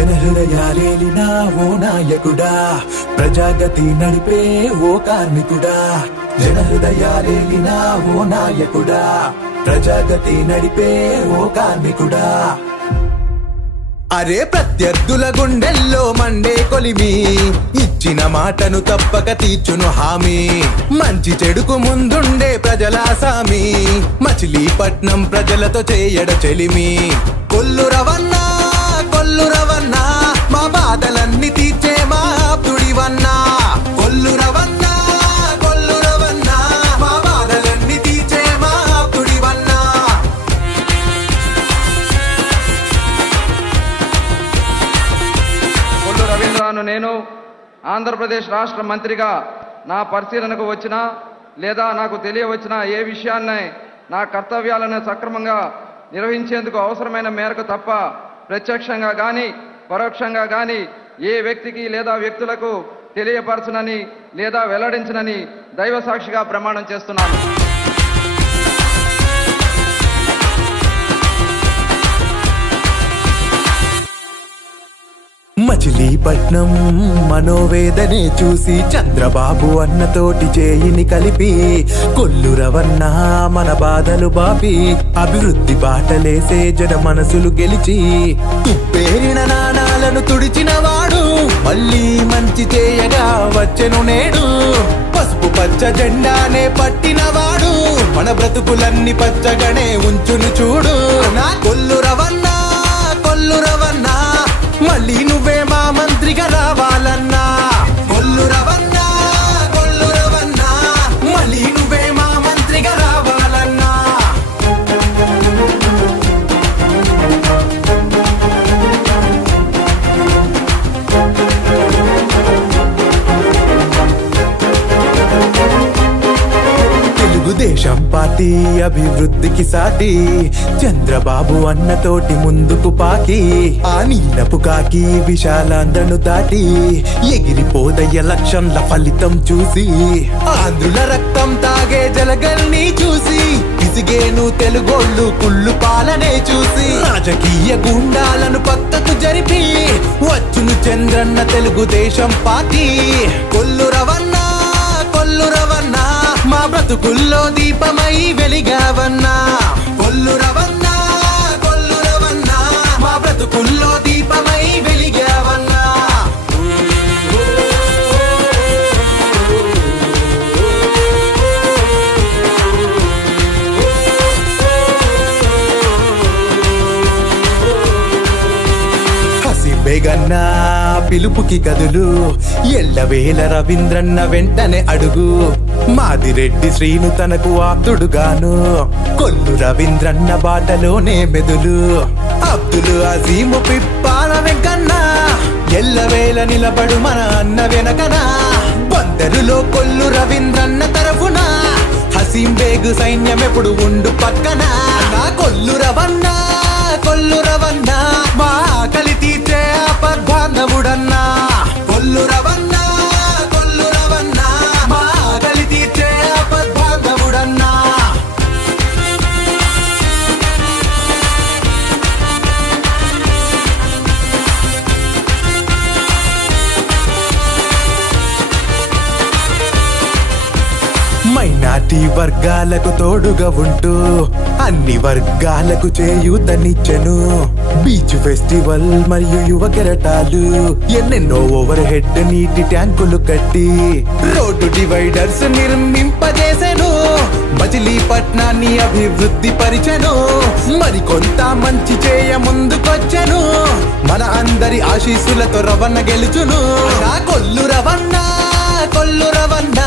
జనహృదయాలేలినా ఓ నాయకుడా, ప్రజాగతి నడిపే ఓ కార్మికుడా. జనహృదయాలేలినా ఓ నాయకుడా, ప్రజాగతి నడిపే ఓ కార్మికుడా. అరే ప్రత్యర్థుల గుండెల్లో మండే కొలిమి, ఇచ్చిన మాటను తప్పక తీర్చును హామీ. మంచి చెడుకు ముందుండే ప్రజల సామి, మచిలీపట్నం ప్రజలతో చేయడ చెలిమి. కొల్లు రవన్నా కొల్లు రవన్నా, మా బాధలన్నీ తీర్చే మా ఆప్తుడివన్నా. కొల్లు రవన్నా కొల్లు రవన్నా, మా బాధలన్నీ తీర్చే మా ఆప్తుడివన్నా. కొల్లు రవీంద్రను నేను ఆంధ్రప్రదేశ్ రాష్ట్ర మంత్రిగా నా పరిశీలనకు వచ్చినా లేదా నాకు తెలియవచ్చిన ఏ విషయాన్ని నా కర్తవ్యాలను సక్రమంగా నిర్వహించేందుకు అవసరమైన మేరకు తప్ప ప్రత్యక్షంగా కానీ పరోక్షంగా కానీ ఏ వ్యక్తికి లేదా వ్యక్తులకు తెలియపరచునని లేదా వెల్లడించనని దైవ సాక్షిగా ప్రమాణం చేస్తున్నాను. మచిలీపట్నం మనోవేదనే చూసి చంద్రబాబు అన్నతోటి చేయిని కలిపి, కొల్లు రవన్న మన బాధలు బాపి, అభివృద్ధి బాటలేసే జన మనసులు గెలిచి, తుప్పేరిన నాణాలను తుడిచిన వాడు మళ్ళీ మంచి చేయగా వచ్చెను నేడు. పసుపు పచ్చ జెండానే పట్టినవాడు మన బ్రతుకులన్నీ పచ్చగానే ఉంచును చూడు. నా కొల్లు రవన్నా కొల్లు రవన్నా, మళ్ళీ నువ్వే మా మంత్రిగా రావాలన్నా. కొల్లు రవన్నా కొల్లు రవన్నా, మళ్ళీ నువ్వే మా మంత్రిగా రావాలన్నా. తెలుగుదేశం పార్టీ అభివృద్ధికి సాటి, చంద్రబాబు అన్నతోటి ముందుకు పాకి, ఆ నీలపు కాకి విశాలాంధ్రను దాటి, ఎగిరిపోదయ్య లక్షంల ఫలితం చూసి, ఆంధ్రుల రక్తం తాగే జలగల్ని చూసి, విసిగేను తెలుగోళ్ళు కుళ్ళు పాలనే చూసి, రాజకీయ గుండాలను పక్కకు జరిపి వచ్చును చంద్రన్న తెలుగుదేశం పార్టీ. కొల్లు రవన్నా కొల్లు రవన్నా, మా బ్రతుకుల్లో దీపమై వెలిగావన్నా. కొల్లు రవన్నా కొల్లు రవన్నా, మా బ్రతుకుల్లో దీపమై వెలిగావన్నా. హసిబేగన్న పిలుపుకి కదులు, ఎల్లవేళ రవీంద్రన్న వెంటనే అడుగు. మాదిరెడ్డి శ్రీను తనకు ఆప్తుడుగాను, కొల్లు రవీంద్రన్న బాటలోనే మెదులు. అబ్దుల్ అజీము పిప్పాల వెంకన్న, ఎల్లవేళ నిలబడు మన అన్న వెనకన. బందరులో కొల్లు రవీంద్రన్న తరఫున, హసీం బేగు సైన్యం ఎప్పుడు ఉండు పక్కన. నా కొల్లు రవన్నా కొల్లు రవన్నా, మా ఆకలి తీర్చే ఆపద్బాంధవుడన్నా. కొల్లు రవన్నా కొల్లు రవన్నా, మా ఆకలి తీర్చే ఆపద్బాంధవుడన్నా. మైనార్టీ వర్గాలకు తోడుగా ఉంటూ అన్ని వర్గాలకు చేయూతనిచ్చెను. బీచ్ ఫెస్టివల్ మరియు యువ కెరటాలు, ఎన్నెన్నో ఓవర్ హెడ్ నీటి ట్యాంకులు కట్టి, రోడ్డు డివైడర్స్ నిర్మింపజేసెను. మచిలీపట్నాన్ని అభివృద్ధి పరిచెను, మరికొంత మంచి చేయ ముందుకొచ్చెను. మన అందరి ఆశీస్సులతో రవణ గెలుచును. నా కొల్లు రవన్నా కొల్లు రవన్నా,